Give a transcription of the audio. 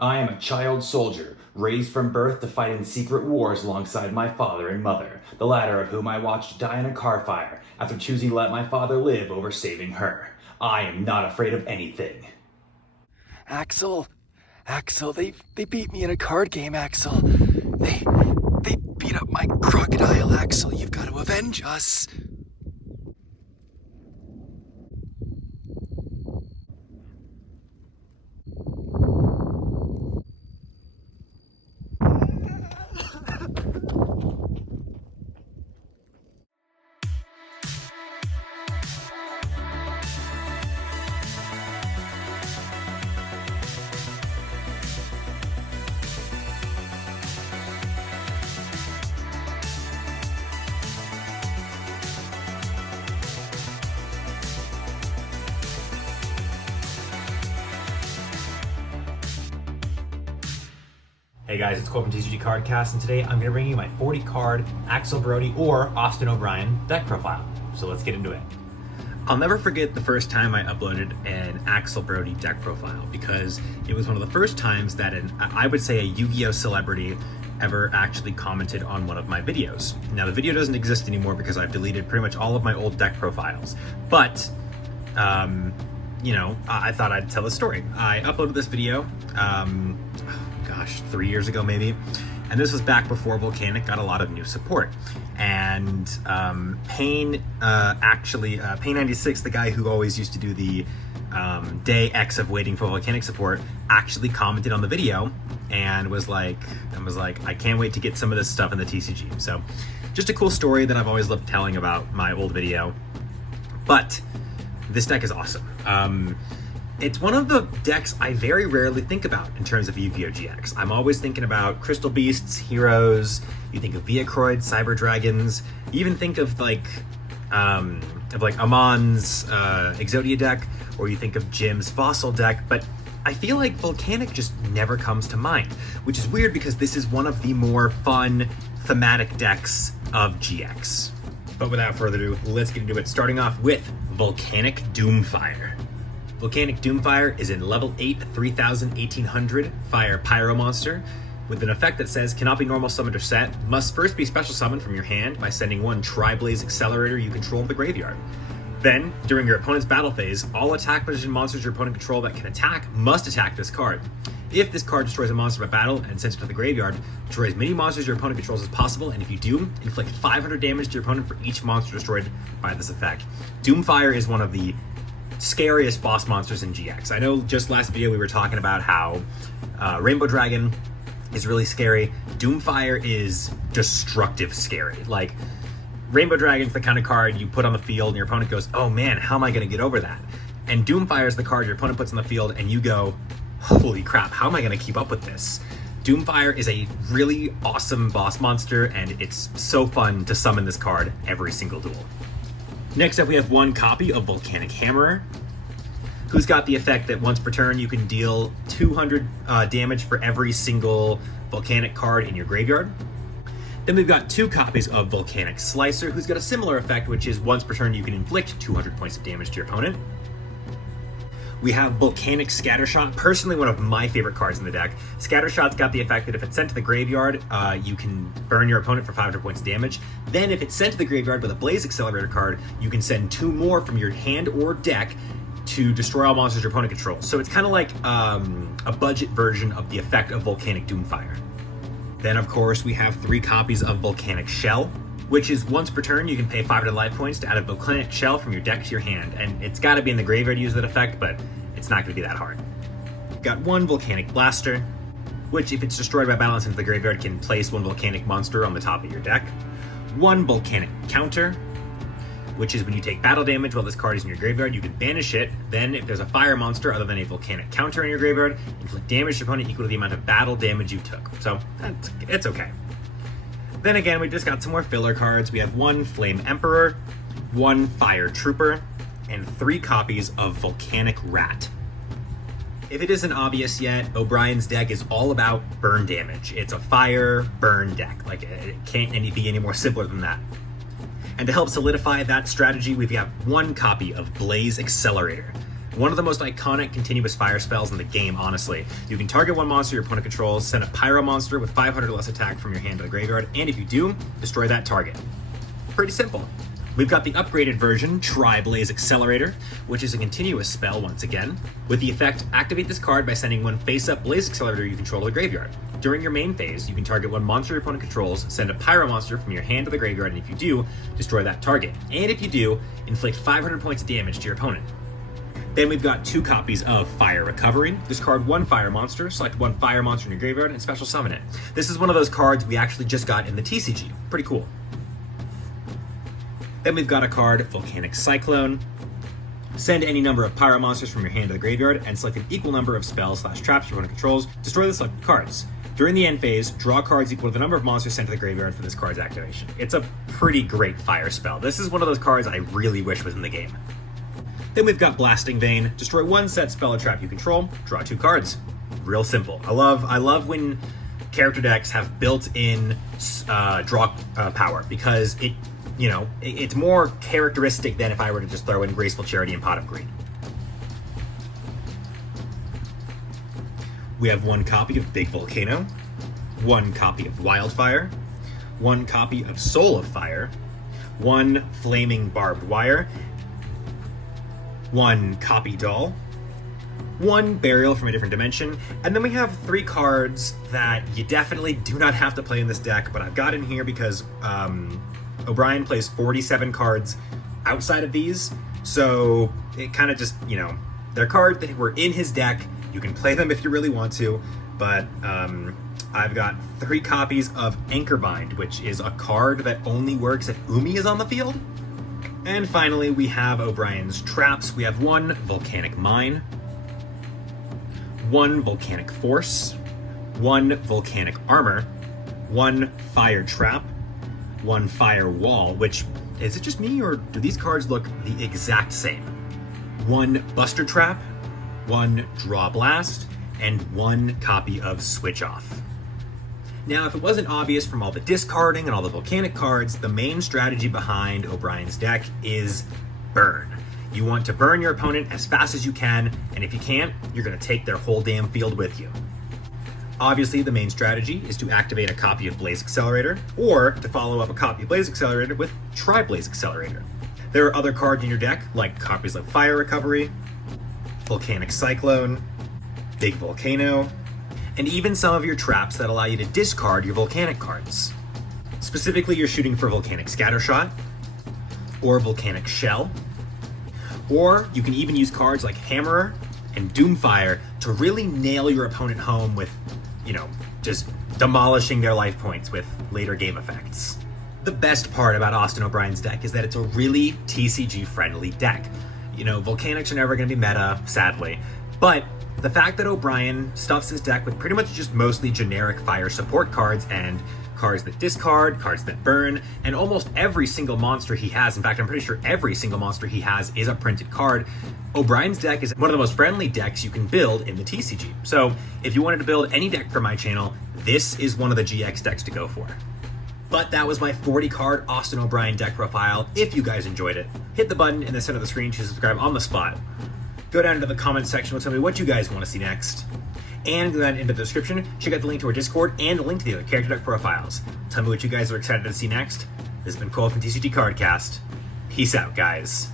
I am a child soldier, raised from birth to fight in secret wars alongside my father and mother, the latter of whom I watched die in a car fire after choosing to let my father live over saving her. I am not afraid of anything. Axel, they beat me in a card game, Axel. They beat up my crocodile, Axel. You've got to avenge us. Hey guys, it's Cole from TCG Cardcast, and today I'm going to bring you my 40 card Axel, Brody, or Austin O'Brien deck profile. So let's get into it. I'll never forget the first time I uploaded an Axel Brody deck profile, because it was one of the first times that I would say a Yu-Gi-Oh celebrity ever actually commented on one of my videos. Now the video doesn't exist anymore because I've deleted pretty much all of my old deck profiles, but you know, I thought I'd tell a story. I uploaded this video 3 years ago maybe, and this was back before Volcanic got a lot of new support. And Pain 96, the guy who always used to do the day X of waiting for Volcanic support, actually commented on the video and was like, I can't wait to get some of this stuff in the TCG. So just a cool story that I've always loved telling about my old video. But this deck is awesome. It's one of the decks I very rarely think about in terms of Yu-Gi-Oh! GX. I'm always thinking about Crystal Beasts, Heroes, you think of Viacroid, Cyber Dragons, you even think of like Amon's Exodia deck, or you think of Jim's Fossil deck, but I feel like Volcanic just never comes to mind, which is weird because this is one of the more fun thematic decks of GX. But without further ado, let's get into it, starting off with Volcanic Doomfire. Volcanic Doomfire is a level 8, 3000, 1800 fire pyro monster with an effect that says cannot be normal summoned or set, must first be special summoned from your hand by sending one Tri-Blaze Accelerator you control to the graveyard. Then, during your opponent's battle phase, all attack position monsters your opponent control that can attack must attack this card. If this card destroys a monster by battle and sends it to the graveyard, destroy as many monsters your opponent controls as possible, and if you do, inflict 500 damage to your opponent for each monster destroyed by this effect. Doomfire is one of the scariest boss monsters in GX. I know just last video we were talking about how Rainbow Dragon is really scary. Doomfire is destructive scary. Like, Rainbow Dragon's the kind of card you put on the field and your opponent goes, oh man, how am I going to get over that? And Doomfire is the card your opponent puts on the field and you go, holy crap, how am I going to keep up with this? Doomfire is a really awesome boss monster, and it's so fun to summon this card every single duel. Next up, we have one copy of Volcanic Hammerer, who's got the effect that once per turn you can deal 200 damage for every single Volcanic card in your graveyard. Then we've got two copies of Volcanic Slicer, who's got a similar effect, which is once per turn you can inflict 200 points of damage to your opponent. We have Volcanic Scattershot, personally one of my favorite cards in the deck. Scattershot's got the effect that if it's sent to the graveyard, you can burn your opponent for 500 points of damage. Then if it's sent to the graveyard with a Blaze Accelerator card, you can send two more from your hand or deck to destroy all monsters your opponent controls. So it's kind of like a budget version of the effect of Volcanic Doomfire. Then of course we have three copies of Volcanic Shell, which is once per turn you can pay 500 life points to add a Volcanic Shell from your deck to your hand, and it's got to be in the graveyard to use that effect, but it's not going to be that hard. Got one Volcanic Blaster, which if it's destroyed by battle and sent to the graveyard can place one Volcanic monster on the top of your deck. One Volcanic Counter, which is when you take battle damage while this card is in your graveyard, you can banish it. Then if there's a fire monster other than a Volcanic Counter in your graveyard, inflict damage to your opponent equal to the amount of battle damage you took. So it's okay. Then again, we just got some more filler cards. We have one Flame Emperor, one Fire Trooper, and three copies of Volcanic Rat. If it isn't obvious yet, O'Brien's deck is all about burn damage. It's a fire burn deck. Like, it can't be any more simpler than that. And to help solidify that strategy, we've got one copy of Blaze Accelerator, One of the most iconic continuous fire spells in the game, honestly. You can target one monster your opponent controls, send a pyro monster with 500 or less attack from your hand to the graveyard, and if you do, destroy that target. Pretty simple. We've got the upgraded version, Tri-Blaze Accelerator, which is a continuous spell once again. With the effect, activate this card by sending one face-up Blaze Accelerator you control to the graveyard. During your main phase, you can target one monster your opponent controls, send a pyro monster from your hand to the graveyard, and if you do, destroy that target. And if you do, inflict 500 points of damage to your opponent. Then we've got 2 copies of Fire Recovery. Discard 1 fire monster, select 1 fire monster in your graveyard, and special summon it. This is one of those cards we actually just got in the TCG. Pretty cool. Then we've got a card, Volcanic Cyclone. Send any number of pyro monsters from your hand to the graveyard, and select an equal number of spells/traps your opponent controls. Destroy the selected cards. During the end phase, draw cards equal to the number of monsters sent to the graveyard for this card's activation. It's a pretty great fire spell. This is one of those cards I really wish was in the game. Then we've got Blasting Vein. Destroy 1 set spell or trap you control, draw 2 cards. Real simple. I love when character decks have built-in draw power, because it's more characteristic than if I were to just throw in Graceful Charity and Pot of Greed. We have 1 copy of Big Volcano, 1 copy of Wildfire, 1 copy of Soul of Fire, 1 Flaming Barbed Wire, 1 Copy Doll, 1 Burial from a Different Dimension, and then we have 3 cards that you definitely do not have to play in this deck, but I've got in here because O'Brien plays 47 cards outside of these, so it kind of just, they're cards that were in his deck. You can play them if you really want to, but I've got 3 copies of Anchorbind, which is a card that only works if Umi is on the field. And finally, we have O'Brien's traps. We have 1 Volcanic Mine, 1 Volcanic Force, 1 Volcanic Armor, 1 Fire Trap, 1 Fire Wall, which, is it just me or do these cards look the exact same? 1 Buster Trap, 1 Draw Blast, and 1 copy of Switch Off. Now, if it wasn't obvious from all the discarding and all the Volcanic cards, the main strategy behind O'Brien's deck is burn. You want to burn your opponent as fast as you can, and if you can't, you're going to take their whole damn field with you. Obviously, the main strategy is to activate a copy of Blaze Accelerator, or to follow up a copy of Blaze Accelerator with Tri-Blaze Accelerator. There are other cards in your deck, like copies of Fire Recovery, Volcanic Cyclone, Big Volcano, and even some of your traps that allow you to discard your Volcanic cards. Specifically, you're shooting for Volcanic Scattershot, or Volcanic Shell, or you can even use cards like Hammerer and Doomfire to really nail your opponent home with, just demolishing their life points with later game effects. The best part about Austin O'Brien's deck is that it's a really TCG friendly deck. Volcanics are never going to be meta, sadly, but the fact that O'Brien stuffs his deck with pretty much just mostly generic fire support cards and cards that discard, cards that burn, and almost every single monster he has, in fact, I'm pretty sure every single monster he has is a printed card, O'Brien's deck is one of the most friendly decks you can build in the TCG. So if you wanted to build any deck for my channel, this is one of the GX decks to go for. But that was my 40-card Austin O'Brien deck profile. If you guys enjoyed it, hit the button in the center of the screen to subscribe on the spot. Go down into the comment section and tell me what you guys want to see next. And go down into the description, check out the link to our Discord and the link to the other character deck profiles. Tell me what you guys are excited to see next. This has been Cole from TCG Cardcast. Peace out, guys.